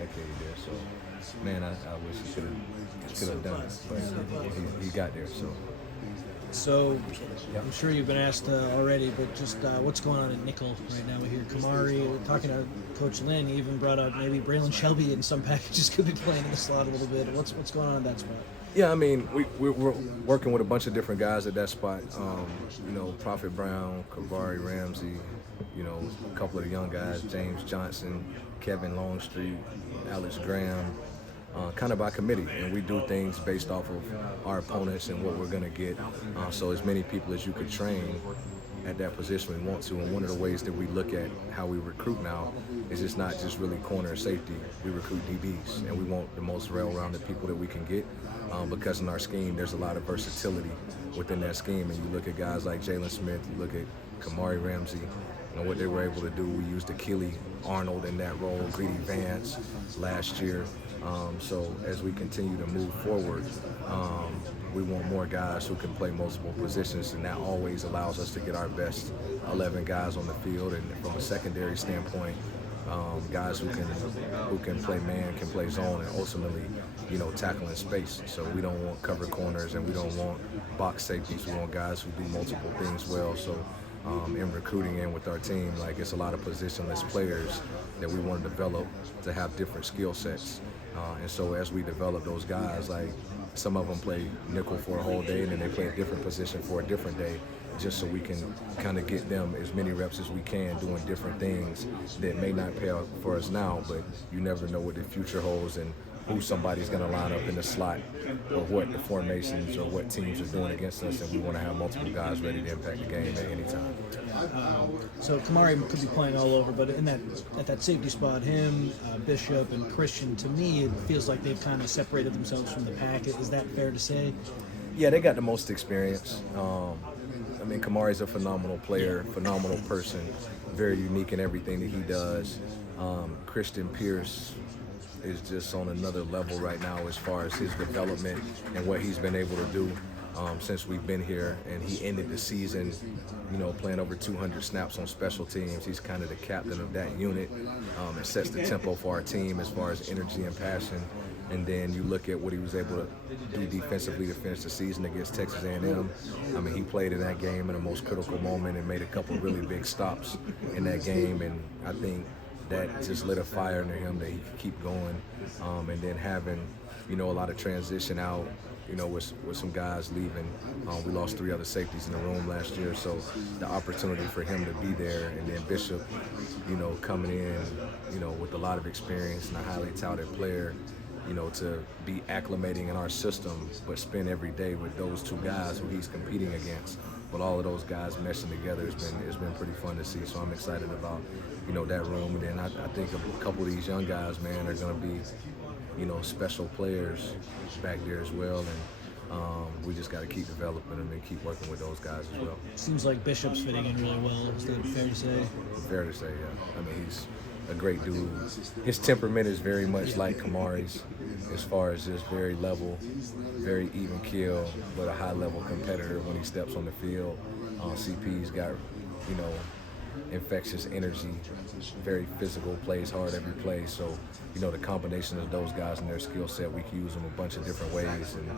decade there. So, man, I wish he could have done it, but he got there. So, I'm sure you've been asked already, but just what's going on at nickel right now? We hear Kamari. Talking to Coach Lynn, he even brought up maybe Braylon Shelby in some packages could be playing in the slot a little bit. What's going on in that spot? Yeah, I mean, we're working with a bunch of different guys at that spot. Prophet Brown, Kavari Ramsey, a couple of the young guys, James Johnson, Kevin Longstreet, Alex Graham, kind of by committee. And we do things based off of our opponents and what we're going to get. So as many people as you could train at that position we want to. And one of the ways that we look at how we recruit now is it's not just really corner and safety. We recruit DBs, and we want the most well-rounded people that we can get. Because in our scheme, there's a lot of versatility within that scheme. And you look at guys like Jalen Smith, you look at Kamari Ramsey, what they were able to do. We used Achille Arnold in that role, Greedy Vance last year. So as we continue to move forward, we want more guys who can play multiple positions, and that always allows us to get our best 11 guys on the field. And from a secondary standpoint, guys who can play man, can play zone, and ultimately, tackle in space. So we don't want cover corners, and we don't want box safeties. We want guys who do multiple things well. So in recruiting and with our team, it's a lot of positionless players that we want to develop to have different skill sets. And so as we develop those guys, some of them play nickel for a whole day, and then they play a different position for a different day, just so we can kind of get them as many reps as we can doing different things that may not pay out for us now, but you never know what the future holds and who somebody's going to line up in the slot or what the formations or what teams are doing against us, and we want to have multiple guys ready to impact the game at any time. So Kamari could be playing all over, but at that safety spot, him, Bishop, and Christian, to me, it feels like they've kind of separated themselves from the pack. Is that fair to say? Yeah, they got the most experience. Kamari's a phenomenal player, phenomenal person, very unique in everything that he does. Christian Pierce is just on another level right now as far as his development and what he's been able to do since we've been here. And he ended the season, playing over 200 snaps on special teams. He's kind of the captain of that unit. It sets the tempo for our team as far as energy and passion. And then you look at what he was able to do defensively to finish the season against Texas A&M. He played in that game in the most critical moment and made a couple really big stops in that game. And I think that just lit a fire under him that he could keep going. And then having, a lot of transition out, with some guys leaving. We lost 3 other safeties in the room last year, so the opportunity for him to be there, and then Bishop, coming in, with a lot of experience and a highly touted player, to be acclimating in our system, but spend every day with those 2 guys who he's competing against. But all of those guys meshing together, it's been pretty fun to see. So I'm excited about, that room. And then I think a couple of these young guys, man, are going to be, special players back there as well. And we just got to keep developing them and keep working with those guys as well. Seems like Bishop's fitting in really well. Is that fair to say? Fair to say, yeah. He's a great dude. His temperament is very much like Kamari's, as far as just very level, very even keel, but a high-level competitor when he steps on the field. CP's got, infectious energy, very physical, plays hard every play. So, the combination of those guys and their skill set, we can use them a bunch of different ways. And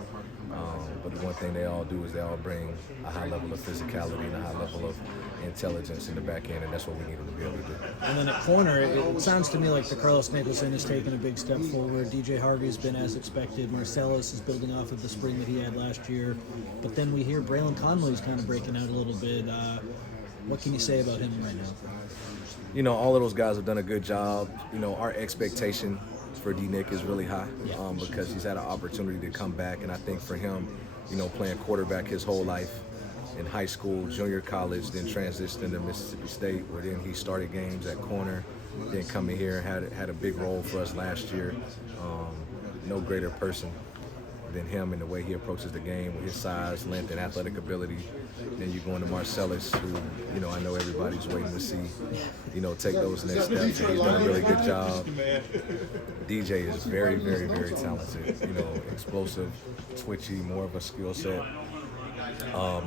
but the one thing they all do is they all bring a high level of physicality and a high level of intelligence in the back end, and that's what we need them to be able to do. And then at corner, it sounds to me like the Carlos Nicholson has taken a big step forward. DJ Harvey has been as expected. Marcellus is building off of the spring that he had last year. But then we hear Braylon Conley's kind of breaking out a little bit. What can you say about him right now? All of those guys have done a good job. Our expectation for D-Nick is really high because he's had an opportunity to come back. And I think for him, playing quarterback his whole life in high school, junior college, then transitioned into Mississippi State, where then he started games at corner, then coming here and had a big role for us last year. No greater person than him and the way he approaches the game with his size, length, and athletic ability. Then you go into Marcellus, who, I know everybody's waiting to see, take those next steps. And he's done a really good job. DJ is very, very, very talented. Explosive, twitchy, more of a skill set.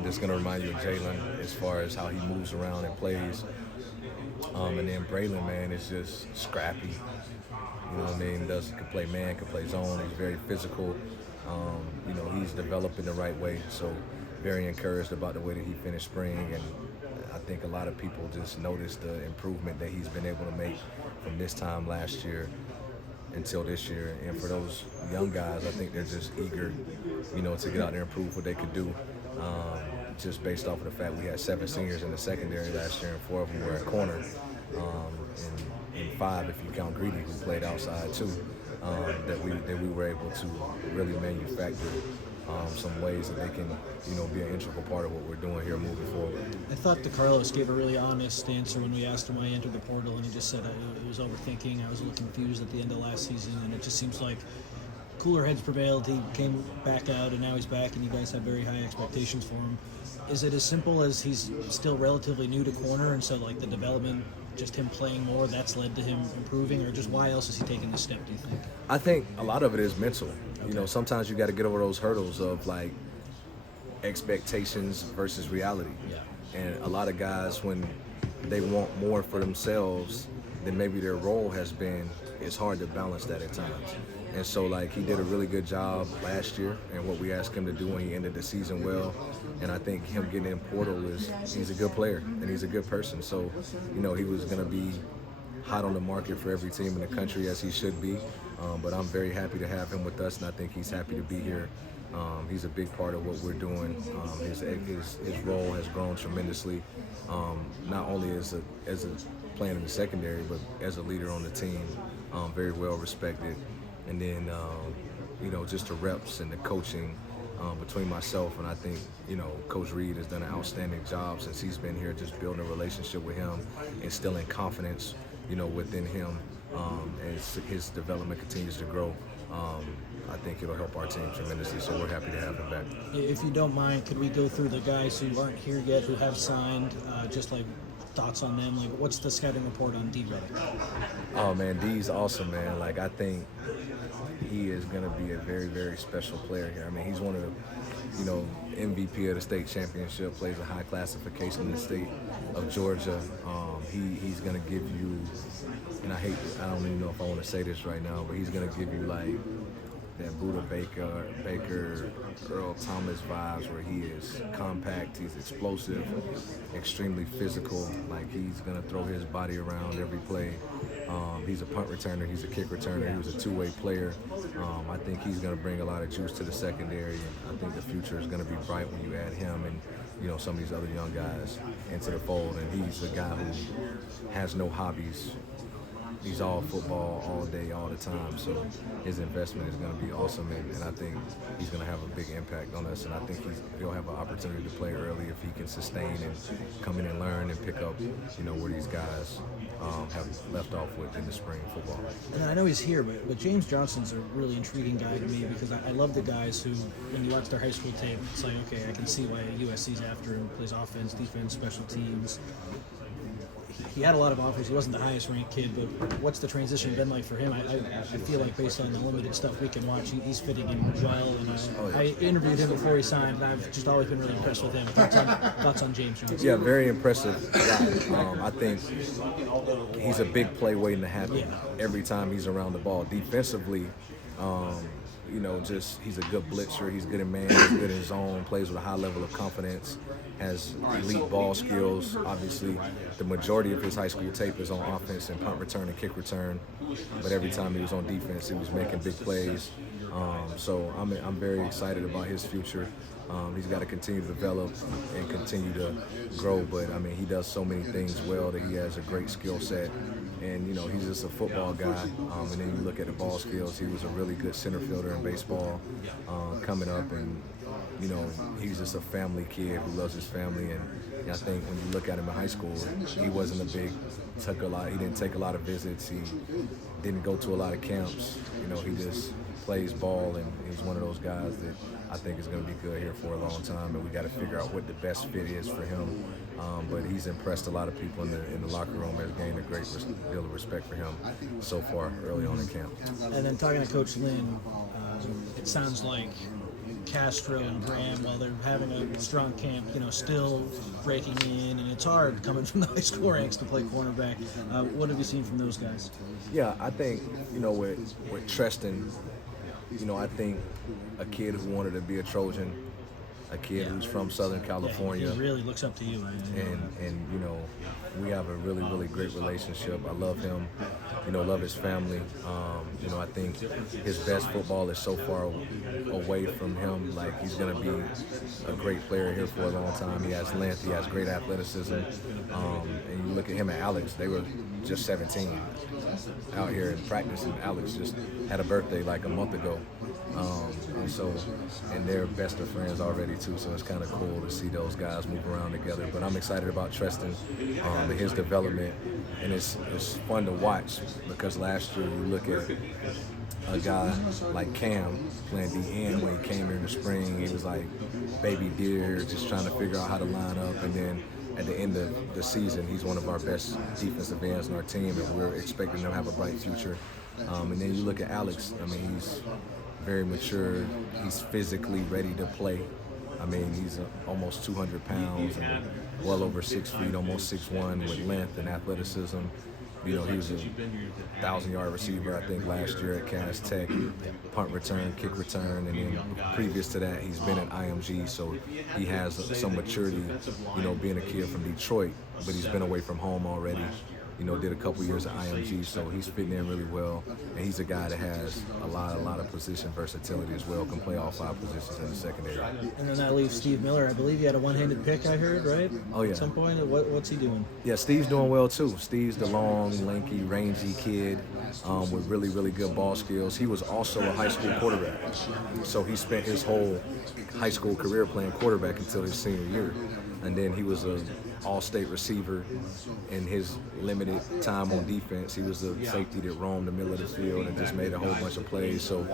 That's going to remind you of Jalen as far as how he moves around and plays. And then Braylon, man, is just scrappy. in, can play man, can play zone. He's very physical. He's developing the right way. So very encouraged about the way that he finished spring, and I think a lot of people just noticed the improvement that he's been able to make from this time last year until this year. And for those young guys, I think they're just eager, to get out there and prove what they could do. Just based off of the fact we had 7 seniors in the secondary last year, and 4 of them were at corner, and 5 if you count Greedy, who played outside too. That we were able to really manufacture some ways that they can, be an integral part of what we're doing here moving forward. I thought DeCarlos gave a really honest answer when we asked him why he entered the portal, and he just said it was overthinking. I was a little confused at the end of last season, and it just seems like cooler heads prevailed. He came back out, and now he's back, and you guys have very high expectations for him. Is it as simple as he's still relatively new to corner, and so like the development, just him playing more, that's led to him improving, or just why else is he taking this step, do you think? I think a lot of it is mental. Okay. Sometimes you got to get over those hurdles of like expectations versus reality. Yeah. And a lot of guys, when they want more for themselves than maybe their role has been, it's hard to balance that at times. And so, he did a really good job last year, and what we asked him to do when he ended the season well. And I think him getting in portal he's a good player, and he's a good person. So, he was going to be hot on the market for every team in the country, as he should be. But I'm very happy to have him with us, and I think he's happy to be here. He's a big part of what we're doing. His role has grown tremendously, not only as a playing in the secondary, but as a leader on the team, very well respected. And then, just the reps and the coaching between myself and I think, Coach Reed has done an outstanding job since he's been here, just building a relationship with him, instilling confidence, within him as his development continues to grow. I think it'll help our team tremendously, so we're happy to have him back. If you don't mind, could we go through the guys who aren't here yet, who have signed, just thoughts on them? What's the scouting report on D. Oh man, D's awesome, man. I think he is going to be a very, very special player here. I mean, he's one of the, MVP of the state championship, plays a high classification in the state of Georgia. He's going to give you, and I don't even know if I want to say this right now, but he's going to give you that Buda Baker, Earl Thomas vibes, where he is compact, he's explosive, extremely physical. He's gonna throw his body around every play. He's a punt returner, he's a kick returner, he was a two-way player. I think he's gonna bring a lot of juice to the secondary. I think the future is gonna be bright when you add him and some of these other young guys into the fold. And he's a guy who has no hobbies. He's all football all day, all the time. So his investment is going to be awesome, and I think he's going to have a big impact on us. And I think he'll have an opportunity to play early if he can sustain and come in and learn and pick up, where these guys have left off with in the spring football. And I know he's here, but James Johnson's a really intriguing guy to me, because I love the guys who, when you watch their high school tape, it's like, okay, I can see why USC's after him. Plays offense, defense, special teams. He had a lot of offers. He wasn't the highest ranked kid, but what's the transition been like for him? I feel like based on the limited stuff we can watch, he's fitting in well. And I interviewed him before he signed, and I've just always been really impressed with him. Thoughts on James Jones? Yeah, very impressive guy. I think he's a big play waiting to happen every time he's around the ball. Defensively, he's a good blitzer. He's good in man. He's good in zone. Plays with a high level of confidence. Has elite ball skills. Obviously, the majority of his high school tape is on offense and punt return and kick return. But every time he was on defense, he was making big plays. So I'm very excited about his future. He's got to continue to develop and continue to grow. But he does so many things well that he has a great skill set. And he's just a football guy. And then you look at the ball skills. He was a really good center fielder in baseball coming up, and he's just a family kid who loves his family. And I think when you look at him in high school, he wasn't he didn't take a lot of visits. He didn't go to a lot of camps. He just plays ball, and he's one of those guys that I think is going to be good here for a long time. And we got to figure out what the best fit is for him. But he's impressed a lot of people in the locker room. Has gained a great deal of respect for him so far early on in camp. And then talking to Coach Lynn, it sounds like Castro and Graham, while they're having a strong camp, still breaking in, and it's hard coming from the high school ranks to play cornerback. What have you seen from those guys? Yeah, I think, with Tristan, I think a kid who wanted to be a Trojan, a kid who's from Southern California. Yeah, he really looks up to you. And we have a really, really great relationship. I love him, love his family. I think his best football is so far away from him. Like, he's going to be a great player here for a long time. He has length, he has great athleticism. And you look at him and Alex, they were just 17 out here in practice, and Alex just had a birthday like a month ago. And they're best of friends already too, so it's kind of cool to see those guys move around together. But I'm excited about Tristan and his development, and it's fun to watch because last year you look at a guy like Cam playing DN when he came here in the spring. He was like baby deer, just trying to figure out how to line up, and then at the end of the season, he's one of our best defensive ends in our team, and we're expecting him to have a bright future. And then you look at Alex. I mean, he's very mature. He's physically ready to play. I mean, he's almost 200 pounds and well over 6 feet, almost 6'1", with length and athleticism. He was a 1,000-yard receiver, I think, last year at Cass Tech. Punt return, kick return, and then previous to that, he's been at IMG, so he has some maturity, being a kid from Detroit, but he's been away from home already. Did a couple years at IMG, so he's fitting in really well. And he's a guy that has a lot of position versatility as well, can play all 5 positions in the secondary. And then that leaves Steve Miller. I believe you had a one-handed pick, I heard, right? Oh, yeah. At some point, what's he doing? Yeah, Steve's doing well too. Steve's the long, lanky, rangy kid with really, really good ball skills. He was also a high school quarterback, so he spent his whole high school career playing quarterback until his senior year. And then he was an all-state receiver in his limited time on defense. He was a safety that roamed the middle of the field and just made a whole bunch of plays. So,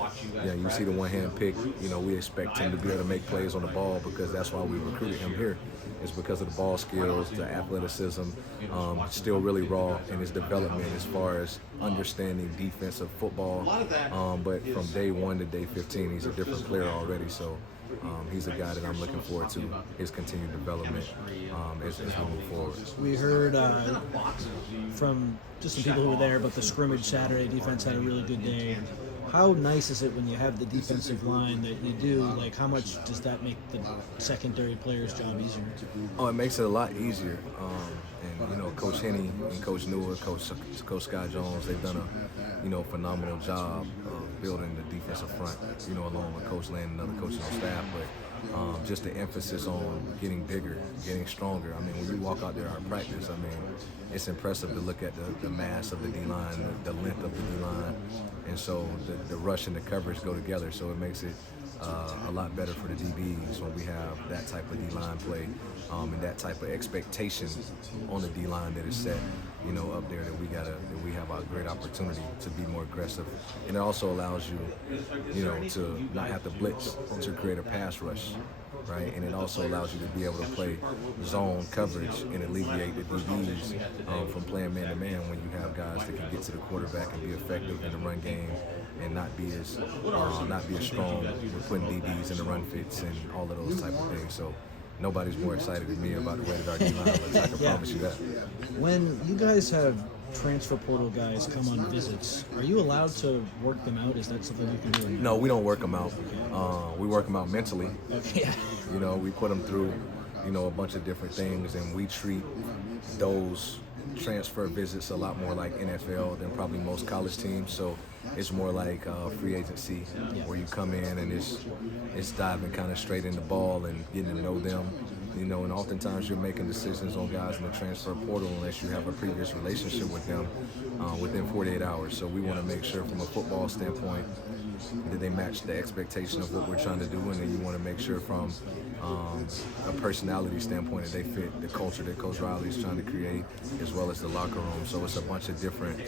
you see the one-hand pick. We expect him to be able to make plays on the ball because that's why we recruited him here. It's because of the ball skills, the athleticism, still really raw in his development as far as understanding defensive football. But from day 1 to day 15, he's a different player already. So he's a guy that I'm looking forward to his continued development as we move forward. We heard from just some people who were there, but the scrimmage Saturday defense had a really good day. How nice is it when you have the defensive line that you do? Like, how much does that make the secondary player's job easier? Oh, it makes it a lot easier. And Coach Henney and Coach Newell, Coach Scott Jones, they've done a phenomenal job of building the defensive front. Along with Coach Lynn and other coaches on staff, but just the emphasis on getting bigger, getting stronger. I mean, when you walk out there at practice, I mean, it's impressive to look at the mass of the D-line, the length of the D-line, and so the rush and the coverage go together, so it makes it a lot better for the DBs when we have that type of D-line play and that type of expectation on the D-line that is set, up there that we have a great opportunity to be more aggressive. And it also allows you, to not have to blitz to create a pass rush, right? And it also allows you to be able to play zone coverage and alleviate the DBs from playing man-to-man when you have guys that can get to the quarterback and be effective in the run game and not be as strong with putting DBs in the run fits and all of those type of things. So nobody's more excited than me about the way that our D-line looks. I can promise you that. When you guys have transfer portal guys come on visits, are you allowed to work them out? Is that something you can do? No, we don't work them out. We work them out mentally. Okay. We put them through, a bunch of different things, and we treat those transfer visits a lot more like NFL than probably most college teams. So it's more like free agency, where you come in and it's diving kind of straight in the ball and getting to know them. And oftentimes you're making decisions on guys in the transfer portal unless you have a previous relationship with them within 48 hours. So we want to make sure from a football standpoint that they match the expectation of what we're trying to do, and then you want to make sure from a personality standpoint that they fit the culture that Coach Riley's trying to create, as well as the locker room. So it's a bunch of different,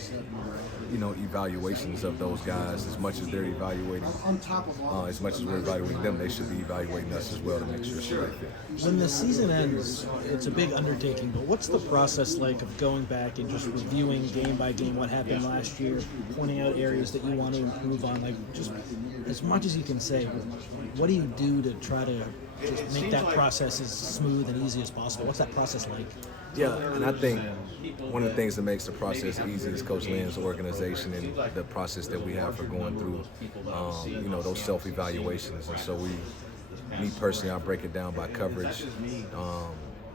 evaluations of those guys. As much as they're evaluating, as much as we're evaluating them, they should be evaluating us as well to make sure it's the right fit. When the season ends, it's a big undertaking, but what's the process like of going back and just reviewing game by game what happened last year, pointing out areas that you want to improve on? Like, just as much as you can say, what do you do to try to just make that process as smooth and easy as possible? What's that process like? Yeah, and I think one of the things that makes the process easy is Coach Lynn's organization and the process that we have for going through, those self-evaluations. And so me personally, I break it down by coverage,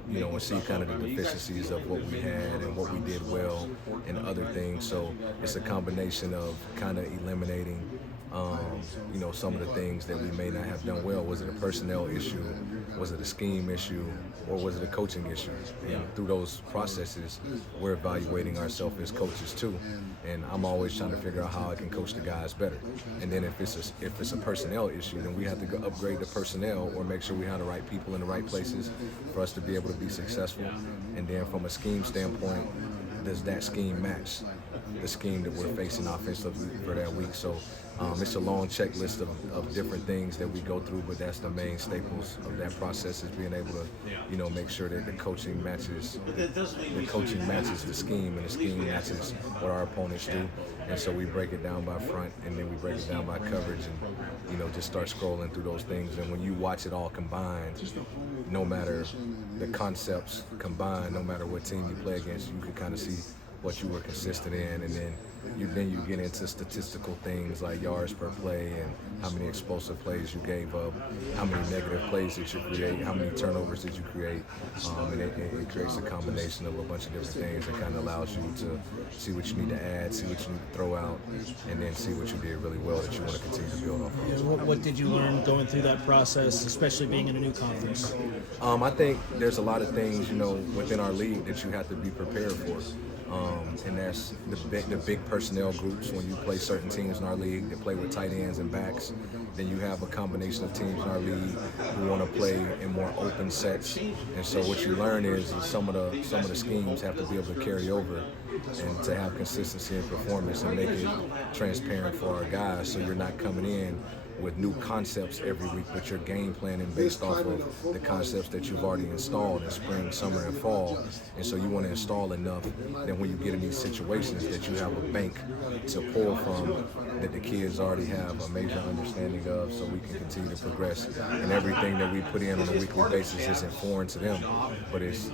and see kind of the deficiencies of what we had and what we did well and other things. So it's a combination of kind of eliminating some of the things that we may not have done well. Was it a personnel issue? Was it a scheme issue? Or was it a coaching issue? And through those processes, we're evaluating ourselves as coaches too. And I'm always trying to figure out how I can coach the guys better. And then if it's a personnel issue, then we have to go upgrade the personnel or make sure we have the right people in the right places for us to be able to be successful. And then from a scheme standpoint, does that scheme match the scheme that we're facing offensively for that week? So it's a long checklist of different things that we go through, but that's the main staples of that process, is being able to, make sure that the coaching matches the scheme, and the scheme matches what our opponents do. And so we break it down by front, and then we break it down by coverage, and just start scrolling through those things. And when you watch it all combined, no matter the concepts combined, no matter what team you play against, you can kind of see what you were consistent in, and then you get into statistical things like yards per play and how many explosive plays you gave up, how many negative plays did you create, how many turnovers did you create, and it creates a combination of a bunch of different things that kind of allows you to see what you need to add, see what you need to throw out, and then see what you did really well that you want to continue to build off of. Yeah, what did you learn going through that process, especially being in a new conference? I think there's a lot of things, within our league that you have to be prepared for. And that's the big personnel groups. When you play certain teams in our league that play with tight ends and backs, then you have a combination of teams in our league who want to play in more open sets. And so what you learn is some of the schemes have to be able to carry over and to have consistency in performance and make it transparent for our guys, so you're not coming in with new concepts every week, but you're game planning based off of the concepts that you've already installed in spring, summer, and fall. And so you want to install enough that when you get in these situations that you have a bank to pull from that the kids already have a major understanding of, so we can continue to progress. And everything that we put in on a weekly basis isn't foreign to them, but it's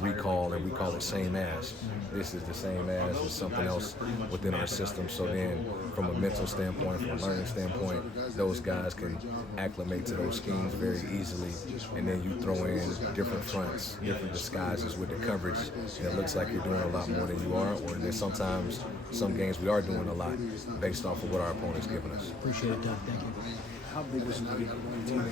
recall, and we call it same as. This is the same as, it's something else within our system. So then from a mental standpoint, from a learning standpoint, those guys can acclimate to those schemes very easily, and then you throw in different fronts, different disguises with the coverage, and it looks like you're doing a lot more than you are, or then sometimes some games we are doing a lot based off of what our opponent's giving us. Appreciate it, Doug. Thank you. How big was the team